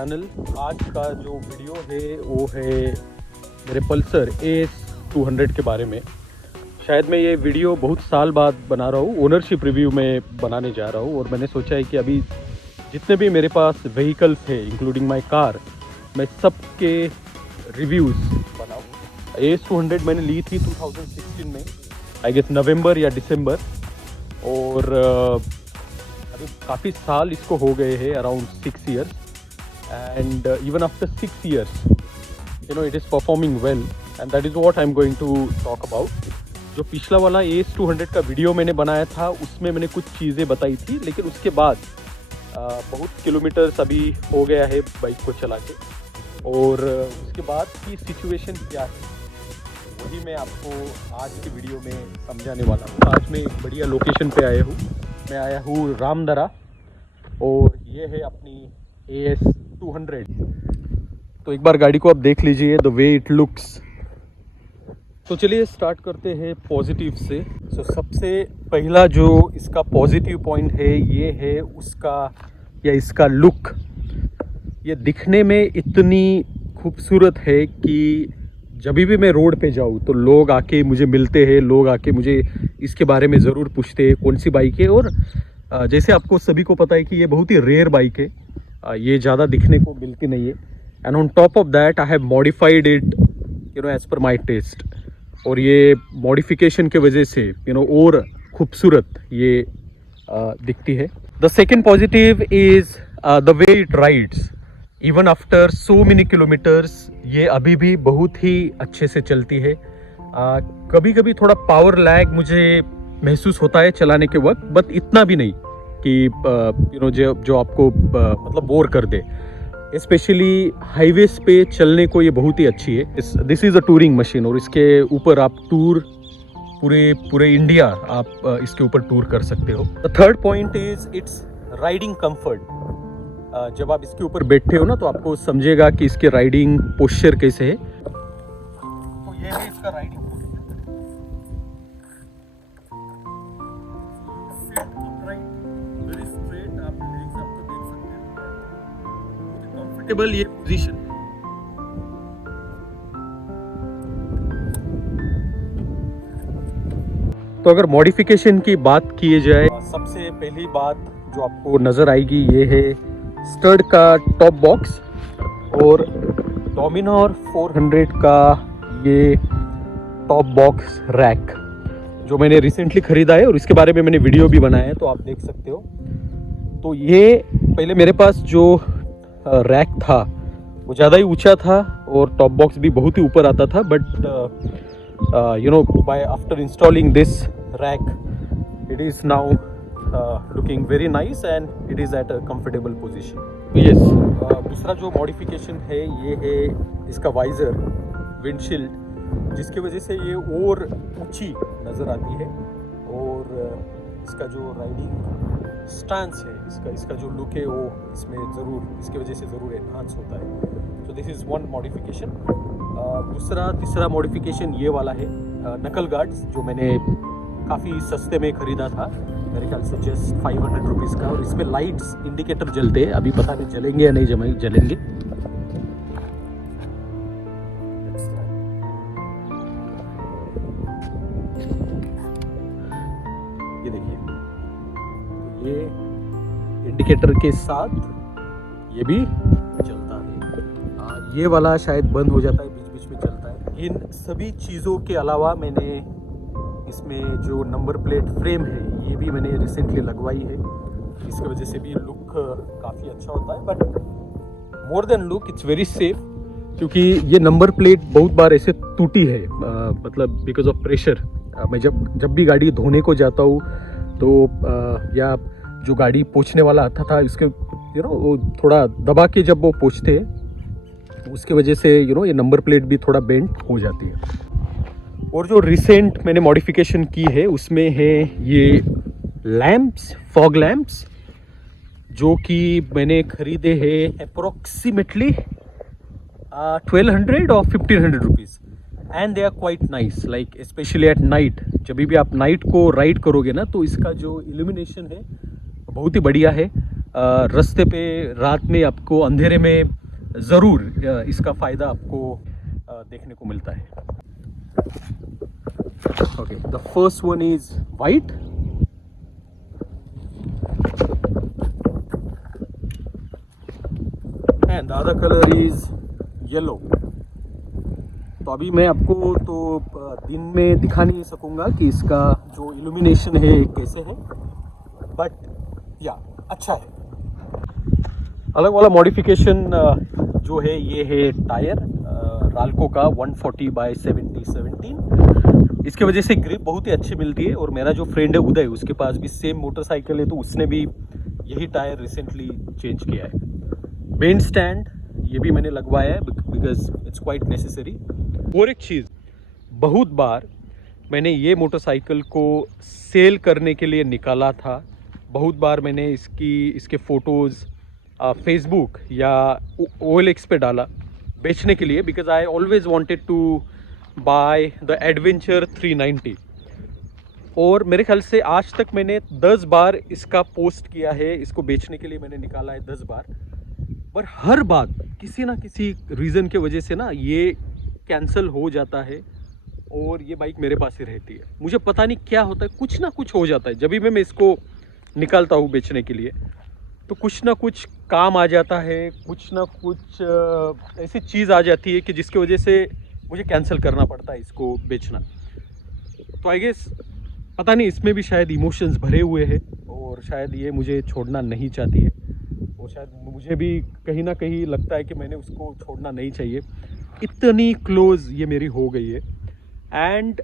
Channel. आज का जो वीडियो है वो है मेरे पल्सर AS200 के बारे में। शायद मैं ये वीडियो बहुत साल बाद बना रहा हूँ, ओनरशिप रिव्यू में बनाने जा रहा हूँ। और मैंने सोचा है कि अभी जितने भी मेरे पास व्हीकल्स है इंक्लूडिंग माय कार, मैं सबके रिव्यूज़ बनाऊँ। AS200 मैंने ली थी 2016 में, आई गेस नवंबर या दिसंबर। और अभी काफ़ी साल इसको हो गए हैं, around 6 years। And even after 6 years you know it is performing well, and that is what I'm going to talk about। जो पिछला वाला AS200 का वीडियो मैंने बनाया था उसमें मैंने कुछ चीज़ें बताई थी, लेकिन उसके बाद बहुत किलोमीटर्स अभी हो गया है बाइक को चला के, और उसके बाद की सिचुएशन क्या है वही मैं आपको आज की वीडियो में समझाने वाला हूँ। आज मैं एक बढ़िया लोकेशन पे आया हूँ। मैं आया हूँ रामदरा, और ये है अपनी AS200। तो एक बार गाड़ी को आप देख लीजिए, द वे इट लुक्स। तो चलिए स्टार्ट करते हैं पॉजिटिव से। सो सबसे पहला जो इसका पॉजिटिव पॉइंट है ये है उसका या इसका लुक। ये दिखने में इतनी खूबसूरत है कि जब भी मैं रोड पे जाऊँ तो लोग आके मुझे मिलते हैं, लोग आके मुझे इसके बारे में ज़रूर पूछते हैं कौन सी बाइक है। और जैसे आपको सभी को पता है कि ये बहुत ही रेयर बाइक है, ये ज़्यादा दिखने को मिलती नहीं है। And on top of that I have modified it as per my test. और ये मॉडिफिकेशन के वजह से और खूबसूरत ये दिखती है। The second positive is the way it rides. Even after so many kilometres ये अभी भी बहुत ही अच्छे से चलती है। कभी कभी थोड़ा पावर लैग मुझे महसूस होता है चलाने के वक्त, बट इतना भी नहीं कि जो आपको मतलब बोर कर दे। स्पेशली हाईवेज पे चलने को ये बहुत ही अच्छी है। This is a touring machine, और इसके ऊपर आप टूर पूरे इंडिया आप इसके ऊपर टूर कर सकते हो। The third point is it's riding comfort. जब आप इसके ऊपर बैठे हो ना तो आपको समझेगा कि इसके राइडिंग पोस्चर कैसे है। तो ये है इसका राइडिंग कंफर्टेबल ये पोजीशन है। तो अगर मॉडिफिकेशन की बात की जाए, सबसे पहली बात जो आपको नज़र आएगी ये है स्टड का टॉप बॉक्स, और डोमिनोर 400 का ये टॉप बॉक्स रैक जो मैंने रिसेंटली ख़रीदा है, और इसके बारे में मैंने वीडियो भी बनाया है तो आप देख सकते हो। तो ये पहले मेरे पास जो रैक था वो ज़्यादा ही ऊंचा था और टॉप बॉक्स भी बहुत ही ऊपर आता था, but by after installing this rack it is now looking very nice and it is at a comfortable position. Yes, दूसरा जो मॉडिफिकेशन है ये है इसका वाइज़र विंडशील्ड, जिसकी वजह से ये और ऊंची नज़र आती है। और इसका जो राइडिंग स्टैंस है, इसका जो लुक है वो इसमें ज़रूर इसकी वजह से ज़रूर एनहांस होता है। तो दिस इज़ वन मॉडिफिकेशन। तीसरा मॉडिफिकेशन ये वाला है नकल गार्ड्स, जो मैंने काफ़ी सस्ते में ख़रीदा था, मेरे ख्याल से जस्ट 500 रुपीज़ का। और इसमें लाइट्स इंडिकेटर जलते हैं, अभी पता नहीं जलेंगे या नहीं जलेंगे। ये देखिए, ये इंडिकेटर के साथ ये भी चलता है। ये वाला शायद बंद हो जाता है, बीच बीच में चलता है। इन सभी चीज़ों के अलावा मैंने इसमें जो नंबर प्लेट फ्रेम है ये भी मैंने रिसेंटली लगवाई है, इसकी वजह से भी लुक काफ़ी अच्छा होता है। But more than look it's very safe, क्योंकि ये नंबर प्लेट बहुत बार ऐसे टूटी है, मतलब बिकॉज ऑफ प्रेशर। मैं जब भी गाड़ी धोने को जाता हूँ तो या जो गाड़ी पोंछने वाला आता था इसके वो थोड़ा दबा के जब वो पोंछते हैं उसके वजह से ये नंबर प्लेट भी थोड़ा बेंट हो जाती है। और जो रिसेंट मैंने मॉडिफिकेशन की है उसमें है ये लैम्प्स, फॉग लैम्प्स, जो कि मैंने ख़रीदे हैं अप्रोक्सीमेटली 1200 और 1500 rupees, and they are quite nice, like specially at night. जब भी आप नाइट को राइड करोगे ना तो इसका जो इल्यूमिनेशन है बहुत ही बढ़िया है। रास्ते पे रात में आपको अंधेरे में ज़रूर इसका फ़ायदा आपको देखने को मिलता है। Okay, the first one is white and the other colour is yellow. तो अभी मैं आपको तो दिन में दिखा नहीं सकूँगा कि इसका जो इल्यूमिनेशन है कैसे है, बट या अच्छा है। अलग वाला मॉडिफिकेशन जो है ये है टायर राल्को का 140/70/17। इसके वजह से ग्रिप बहुत ही अच्छी मिलती है। और मेरा जो फ्रेंड है उदय, उसके पास भी सेम मोटरसाइकिल है, तो उसने भी यही टायर रिसेंटली चेंज किया है। मेन स्टैंड ये भी मैंने लगवाया है बिकॉज इट्स क्वाइट नेसेसरी। और एक चीज़, बहुत बार मैंने ये मोटरसाइकिल को सेल करने के लिए निकाला था। बहुत बार मैंने इसके फ़ोटोज़ फेसबुक या OLX पे डाला बेचने के लिए, because I always wanted to buy the adventure 390। और मेरे ख्याल से आज तक मैंने 10 बार इसका पोस्ट किया है, इसको बेचने के लिए मैंने निकाला है 10 बार। पर हर बार किसी ना किसी रीज़न के वजह से ना ये कैंसिल हो जाता है और ये बाइक मेरे पास ही रहती है। मुझे पता नहीं क्या होता है, कुछ ना कुछ हो जाता है। जब भी मैं इसको निकालता हूँ बेचने के लिए, तो कुछ ना कुछ काम आ जाता है, कुछ ना कुछ ऐसी चीज़ आ जाती है कि जिसकी वजह से मुझे कैंसिल करना पड़ता है इसको बेचना। तो आई गेस पता नहीं, इसमें भी शायद इमोशंस भरे हुए हैं और शायद ये मुझे छोड़ना नहीं चाहती है। और शायद मुझे भी कहीं ना कहीं लगता है कि मैंने उसको छोड़ना नहीं चाहिए। इतनी क्लोज ये मेरी हो गई है। And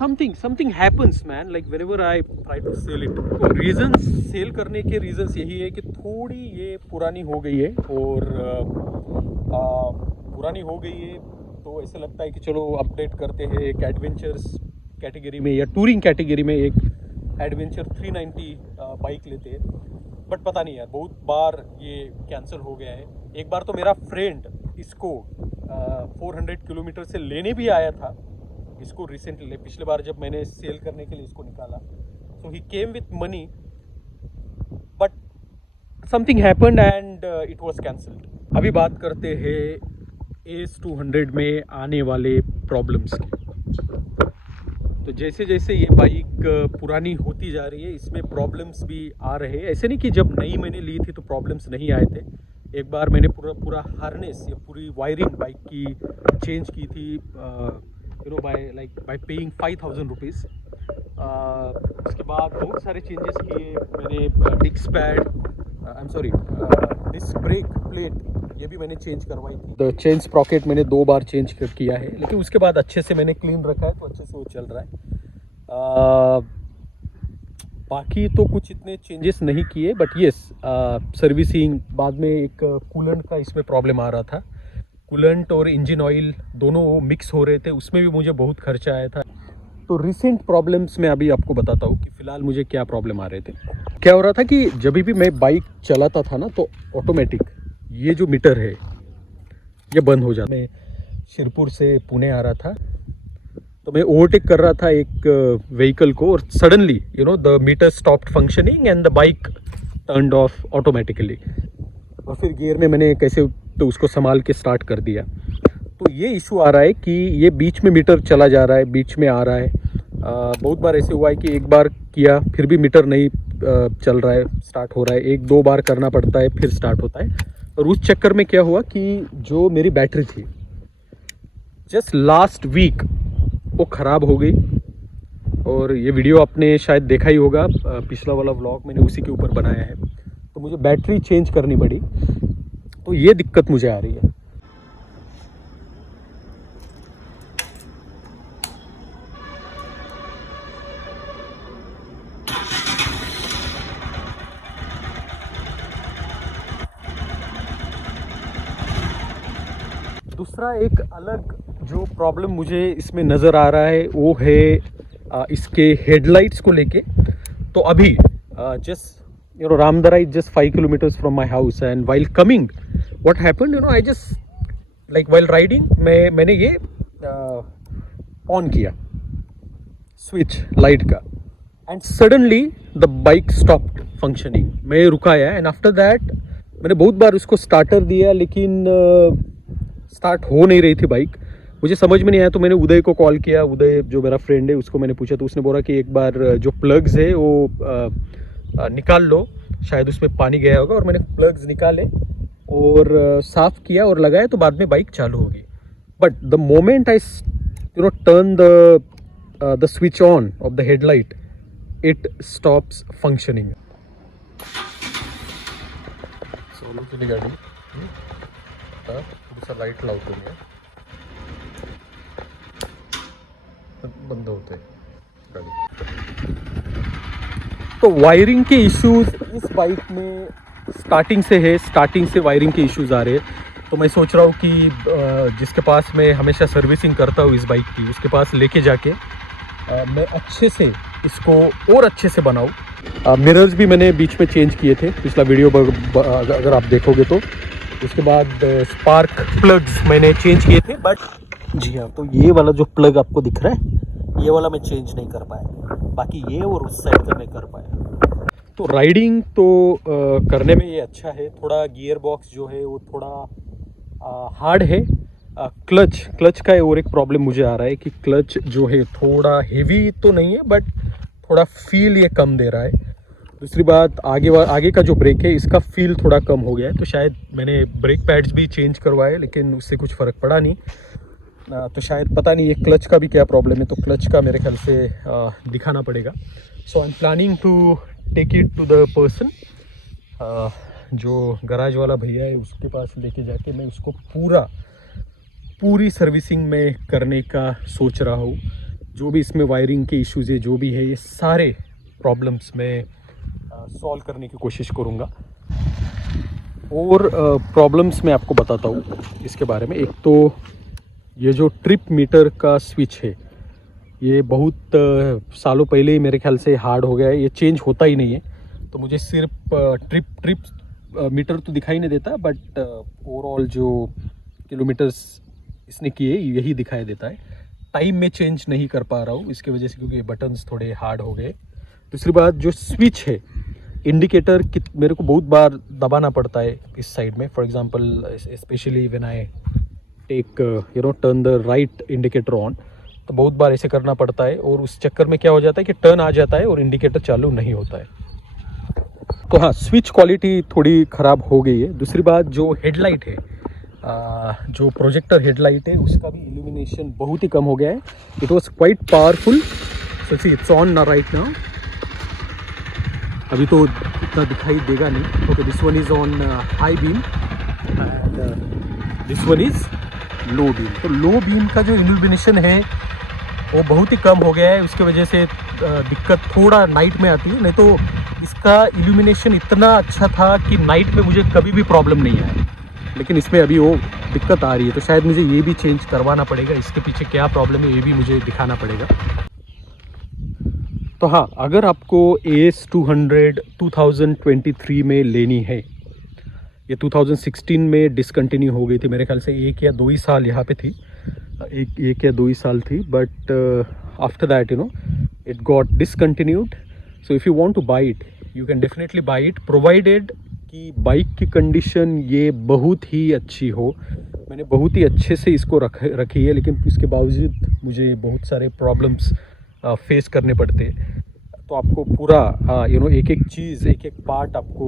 something happens man, like whenever I try to sell it. तो रीज़न्स सेल करने के रीज़न्स यही है कि थोड़ी ये पुरानी हो गई है। और पुरानी हो गई है तो ऐसा लगता है कि चलो अपडेट करते हैं। एक एडवेंचर्स कैटेगरी में या टूरिंग कैटेगरी में एक एडवेंचर 390 बाइक लेते हैं। बट पता नहीं यार, बहुत बार ये कैंसिल हो गया है। एक बार तो मेरा फ्रेंड इसको 400 किलोमीटर से लेने भी आया था इसको रिसेंटली, पिछले बार जब मैंने सेल करने के लिए इसको निकाला। So he came with money, but something happened and it was cancelled. अभी बात करते हैं ACE 200 में आने वाले प्रॉब्लम्स की। तो जैसे जैसे ये बाइक पुरानी होती जा रही है, इसमें प्रॉब्लम्स भी आ रहे हैं। ऐसे नहीं कि जब नई मैंने ली थी तो प्रॉब्लम्स नहीं आए थे। एक बार मैंने पूरा हार्नेस या पूरी वायरिंग बाइक की चेंज की थी, बाय पेइंग 5000 रुपीज़। उसके बाद बहुत सारे चेंजेस किए मैंने। डिस्क ब्रेक प्लेट ये भी मैंने चेंज करवाई थी। द चेन स्प्रॉकेट मैंने 2 बार चेंज किया है, लेकिन उसके बाद अच्छे से मैंने क्लीन रखा है, तो अच्छे से वो चल रहा है। बाकी तो कुछ इतने चेंजेस नहीं किए, बट येस सर्विसिंग। बाद में एक कूलेंट का इसमें प्रॉब्लम आ रहा था। कूलेंट और इंजन ऑयल दोनों मिक्स हो रहे थे, उसमें भी मुझे बहुत खर्चा आया था। तो रिसेंट प्रॉब्लम्स मैं अभी आपको बताता हूँ कि फ़िलहाल मुझे क्या प्रॉब्लम आ रहे थे। क्या हो रहा था कि जब भी मैं बाइक चलाता था ना, तो ऑटोमेटिक ये जो मीटर है ये बंद हो जाता। मैं शिरपुर से पुणे आ रहा था, तो मैं ओवरटेक कर रहा था एक व्हीकल को, और suddenly the meter stopped functioning and the bike turned off automatically. और फिर गियर में मैंने कैसे तो उसको संभाल के स्टार्ट कर दिया। तो ये इशू आ रहा है कि ये बीच में मीटर चला जा रहा है, बीच में आ रहा है। बहुत बार ऐसे हुआ है कि एक बार किया फिर भी मीटर नहीं चल रहा है, स्टार्ट हो रहा है। 1-2 बार करना पड़ता है फिर स्टार्ट होता है। और उस चक्कर में क्या हुआ कि जो मेरी बैटरी थी जस्ट लास्ट वीक वो ख़राब हो गई। और ये वीडियो आपने शायद देखा ही होगा, पिछला वाला व्लॉग मैंने उसी के ऊपर बनाया है। तो मुझे बैटरी चेंज करनी पड़ी, तो ये दिक्कत मुझे आ रही है। दूसरा एक अलग जो प्रॉब्लम मुझे इसमें नज़र आ रहा है वो है इसके हेडलाइट्स को लेके। तो अभी just Ramdara is just 5 kilometres from my house, and while coming what happened, I just like while riding मैंने ये ऑन किया स्विच लाइट का, and suddenly the bike stopped. Functioning. मैं रुकाया एंड आफ्टर दैट मैंने बहुत बार उसको स्टार्टर दिया लेकिन स्टार्ट हो नहीं रही थी बाइक. मुझे समझ में नहीं आया तो मैंने उदय को कॉल किया. उदय जो मेरा फ्रेंड है उसको मैंने पूछा तो उसने बोला कि एक बार जो प्लग्स है वो निकाल लो, शायद उसमें पानी गया होगा. और मैंने प्लग्स निकाले और साफ़ किया और लगाया तो बाद में बाइक चालू होगी. But the moment I turn the switch on off the headlight it stops functioning. Solo केली गाडी. आता थोडंसं लाईट लावतो मी. बंद होते गाड़ी. तो वायरिंग के इश्यूज इस बाइक में स्टार्टिंग से है. स्टार्टिंग से वायरिंग के इश्यूज आ रहे हैं. तो मैं सोच रहा हूँ कि जिसके पास मैं हमेशा सर्विसिंग करता हूँ इस बाइक की, उसके पास लेके जाके मैं अच्छे से इसको और अच्छे से बनाऊँ. मिरर्स भी मैंने बीच में चेंज किए थे पिछला वीडियो अगर आप देखोगे तो. उसके बाद स्पार्क प्लग्स मैंने चेंज किए थे. बट जी हाँ, तो ये वाला जो प्लग आपको दिख रहा है ये वाला मैं चेंज नहीं कर पाया. बाकी ये और उस साइड का मैं कर पाया. तो राइडिंग तो करने में ये अच्छा है. थोड़ा गियर बॉक्स जो है वो थोड़ा हार्ड है. क्लच का और एक प्रॉब्लम मुझे आ रहा है कि क्लच जो है थोड़ा हेवी तो नहीं है बट थोड़ा फील ये कम दे रहा है. दूसरी बात आगे का जो ब्रेक है इसका फील थोड़ा कम हो गया है. तो शायद मैंने ब्रेक पैड्स भी चेंज करवाए लेकिन उससे कुछ फ़र्क पड़ा नहीं. तो शायद पता नहीं ये क्लच का भी क्या प्रॉब्लम है. तो क्लच का मेरे ख्याल से दिखाना पड़ेगा. So I am planning to take it to the person. जो गराज वाला भैया है उसके पास लेके जाके मैं उसको पूरी सर्विसिंग में करने का सोच रहा हूँ. जो भी इसमें वायरिंग के इश्यूज़ है जो भी है ये सारे प्रॉब्लम्स में सॉल्व करने की कोशिश करूँगा. और प्रॉब्लम्स मैं आपको बताता हूँ इसके बारे में. एक तो ये जो ट्रिप मीटर का स्विच है ये बहुत सालों पहले ही मेरे ख्याल से हार्ड हो गया है. ये चेंज होता ही नहीं है. तो मुझे सिर्फ ट्रिप मीटर तो दिखाई नहीं देता बट ओवरऑल जो किलोमीटर्स इसने किए यही दिखाई देता है. टाइम में चेंज नहीं कर पा रहा हूँ इसके वजह से क्योंकि बटन्स थोड़े हार्ड हो गए. दूसरी बात जो स्विच है इंडिकेटर मेरे को बहुत बार दबाना पड़ता है इस साइड में. For example specially when I take turn the right indicator on तो बहुत बार ऐसे करना पड़ता है और उस चक्कर में क्या हो जाता है कि टर्न आ जाता है और इंडिकेटर चालू नहीं होता है. तो हाँ, स्विच क्वालिटी थोड़ी ख़राब हो गई है. दूसरी बात जो हेडलाइट है जो प्रोजेक्टर हेडलाइट है उसका भी इल्यूमिनेशन बहुत ही कम हो गया है. It was quite powerful. So see it's on ना राइट नाउ. अभी तो इतना दिखाई देगा नहीं. Okay, this one is on high beam and this one is low beam. तो लो बीम का जो इल्यूमिनेशन है वो बहुत ही कम हो गया है. उसकी वजह से दिक्कत थोड़ा नाइट में आती है. नहीं तो इसका इल्यूमिनेशन इतना अच्छा था कि नाइट में मुझे कभी भी प्रॉब्लम नहीं आया. लेकिन इसमें अभी वो दिक्कत आ रही है. तो शायद मुझे ये भी चेंज करवाना पड़ेगा. इसके पीछे क्या प्रॉब्लम है ये भी मुझे दिखाना पड़ेगा. तो हाँ, अगर आपको AS 200 2023 में लेनी है, ये 2016 में डिसकंटिन्यू हो गई थी मेरे ख्याल से. 1 या 2 ही साल यहाँ पे थी. एक या 2 ही साल थी. But after that it got discontinued. So if you want two by it you can definitely by it provided कि बाइक की कंडीशन ये बहुत ही अच्छी हो. मैंने बहुत ही अच्छे से इसको रखी है लेकिन इसके बावजूद मुझे बहुत सारे प्रॉब्लम्स फेस करने पड़ते. तो आपको पूरा एक एक चीज़ एक एक पार्ट आपको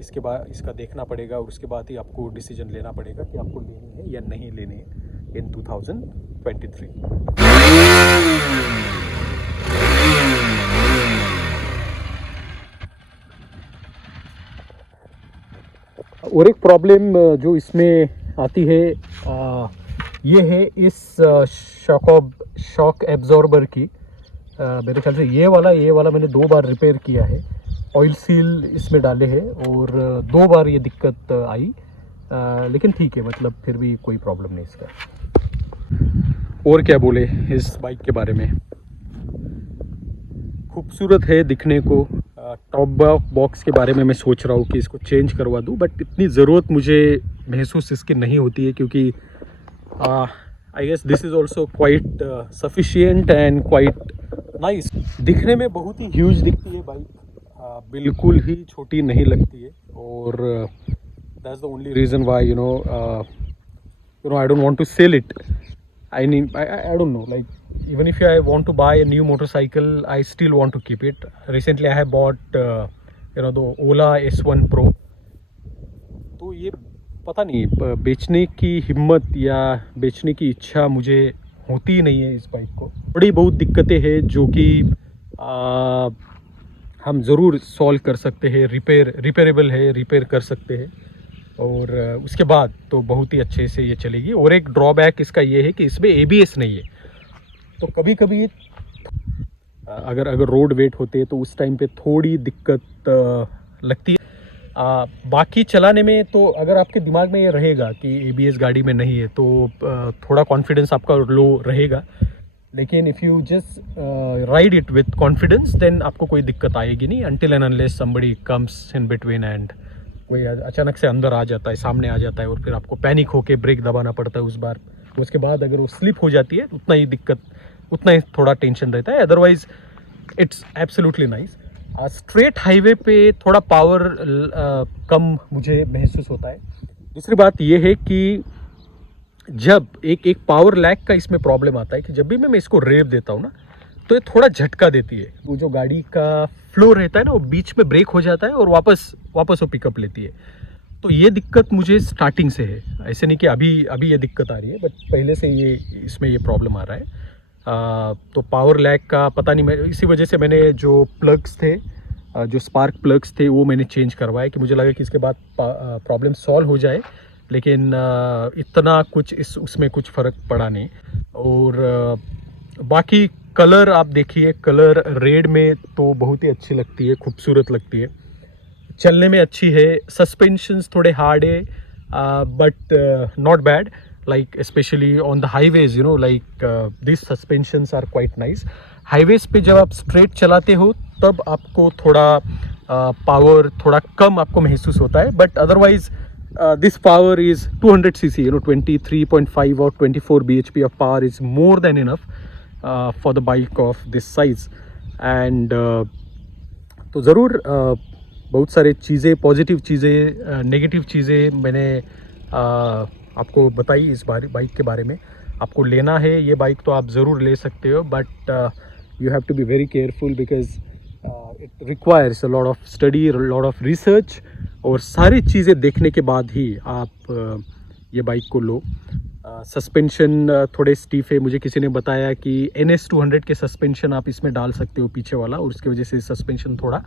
इसके बाद इसका देखना पड़ेगा और उसके बाद ही आपको डिसीजन लेना पड़ेगा कि आपको लेनी है या नहीं लेनी है इन 2023. और एक प्रॉब्लम जो इसमें आती है ये है इस शॉक एब्जॉर्बर की. मेरे ख्याल से ये वाला मैंने 2 बार रिपेयर किया है. ऑयल सील इसमें डाले हैं और 2 बार ये दिक्कत आई. लेकिन ठीक है, मतलब फिर भी कोई प्रॉब्लम नहीं इसका. और क्या बोले इस बाइक के बारे में. खूबसूरत है दिखने को. टॉप बॉक्स के बारे में मैं सोच रहा हूँ कि इसको चेंज करवा दूँ बट इतनी ज़रूरत मुझे महसूस इसकी नहीं होती है क्योंकि I guess this is also quite sufficient and quite nice. दिखने में बहुत ही ह्यूज दिखती है बाइक. बिल्कुल ही छोटी नहीं लगती है और that's the only reason why I don't want to sell it. I don't know, like even if I want to buy a new motorcycle, I still want to keep it. Recently I have bought the Ola S1 Pro. तो ये पता नहीं बेचने की हिम्मत या बेचने की इच्छा मुझे होती ही नहीं है इस बाइक को। बड़ी बहुत दिक्कतें हैं जो कि हम ज़रूर सॉल्व कर सकते हैं, रिपेयरेबल है, रिपेयर कर सकते हैं और उसके बाद तो बहुत ही अच्छे से ये चलेगी। और एक ड्रॉबैक इसका ये है कि इसमें ABS नहीं है, तो कभी कभी अगर रोड वेट होते हैं तो उस टाइम पे थोड़ी दिक्कत लगती है। बाकी चलाने में तो अगर आपके दिमाग में ये रहेगा कि ABS गाड़ी में नहीं है तो थोड़ा कॉन्फिडेंस आपका लो रहेगा, लेकिन if you just ride it with confidence then आपको कोई दिक्कत आएगी नहीं, until and unless somebody comes in between and कोई अचानक से अंदर आ जाता है, सामने आ जाता है और फिर आपको पैनिक होके ब्रेक दबाना पड़ता है उस बार। तो उसके बाद अगर वो स्लिप हो जाती है उतना ही दिक्कत, उतना ही थोड़ा टेंशन रहता है, otherwise it's absolutely nice. Straight highway पे थोड़ा पावर कम मुझे महसूस होता है। दूसरी बात यह है कि जब एक पावर लैग का इसमें प्रॉब्लम आता है कि जब भी मैं इसको रेव देता हूँ ना तो ये थोड़ा झटका देती है। वो जो गाड़ी का फ्लो रहता है ना वो बीच में ब्रेक हो जाता है और वापस वो पिकअप लेती है। तो ये दिक्कत मुझे स्टार्टिंग से है, ऐसे नहीं कि अभी ये दिक्कत आ रही है, बट पहले से इसमें ये प्रॉब्लम आ रहा है। तो पावर लैग का पता नहीं, मैं इसी वजह से मैंने जो प्लग्स थे, जो स्पार्क प्लग्स थे वो मैंने चेंज करवाए कि मुझे लगा कि इसके बाद प्रॉब्लम सॉल्व हो जाए, लेकिन इतना कुछ उसमें कुछ फ़र्क पड़ा नहीं। और बाकी कलर आप देखिए, कलर रेड में तो बहुत ही अच्छी लगती है, खूबसूरत लगती है, चलने में अच्छी है। सस्पेंशंस थोड़े हार्ड है but not bad, like especially on the highways, these suspensions are quite nice. Highways पे जब आप स्ट्रेट चलाते हो तब आपको थोड़ा पावर थोड़ा कम आपको महसूस होता है, but otherwise this power is 200 cc, 23.5 or 24 bhp of power is more than enough for the bike of this size. And तो ज़रूर बहुत सारे चीज़ें, पॉजिटिव चीज़ें, नेगेटिव चीज़ें मैंने आपको बताई इस बाइक के बारे में। आपको लेना है ये बाइक तो आप ज़रूर ले सकते हो, but you have to be very careful because it requires a lot of study, lot of research, और सारी चीज़ें देखने के बाद ही आप ये बाइक को लो। सस्पेंशन थोड़े स्टीफ है, मुझे किसी ने बताया कि NS200 के सस्पेंशन आप इसमें डाल सकते हो पीछे वाला, और उसकी वजह से सस्पेंशन थोड़ा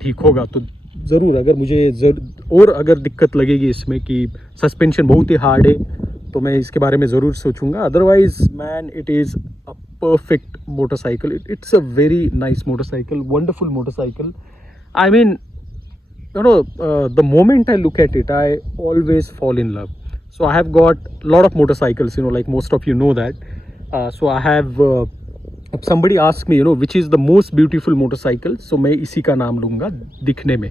ठीक होगा। तो ज़रूर अगर दिक्कत लगेगी इसमें कि सस्पेंशन बहुत ही हार्ड है तो मैं इसके बारे में ज़रूर सोचूंगा। Otherwise man, it is a perfect motorcycle, it's a very nice motorcycle, wonderful motorcycle. I mean the moment I look at it, I always fall in love. So I have got a lot of motorcycles, like most of you know that. So I have if somebody asks me which is the most beautiful motorcycle, so मैं इसी का नाम लूँगा दिखने में।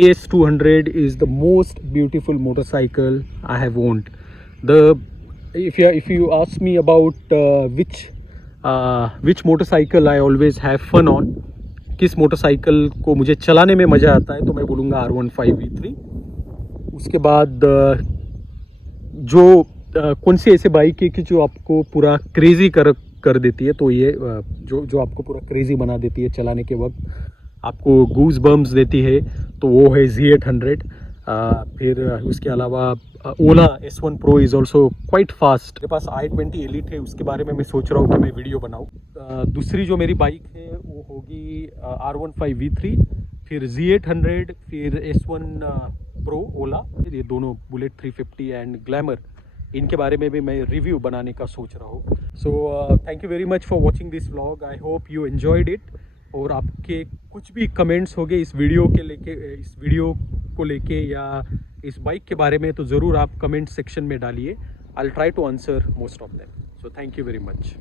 AS200 is the most beautiful motorcycle I have owned. If you ask me about which motorcycle I always have fun on, किस motorcycle को मुझे चलाने में मज़ा आता है, तो मैं बोलूँगा R15 V3। उसके बाद कौन सी ऐसे बाइक है कि जो आपको पूरा क्रेज़ी कर देती है, तो ये जो आपको पूरा क्रेज़ी बना देती है चलाने के वक्त, आपको गूज बम्स देती है, तो वो है Z800। फिर उसके अलावा ओला S1 Pro is also quite fast. मेरे पास i20 Elite है, उसके बारे में मैं सोच रहा हूँ कि मैं वीडियो बनाऊँ। दूसरी जो मेरी बाइक है वो होगी R15 V3, फिर Z800, फिर S1 Pro ओला, ये दोनों बुलेट 350 एंड ग्लैमर, इनके बारे में भी मैं रिव्यू बनाने का सोच रहा हूँ। सो thank you very much for watching this vlog. I hope you enjoyed it, और आपके कुछ भी कमेंट्स हो गए इस वीडियो को लेके या इस बाइक के बारे में, तो ज़रूर आप कमेंट सेक्शन में डालिए। I will try to answer most of them. So thank you very much.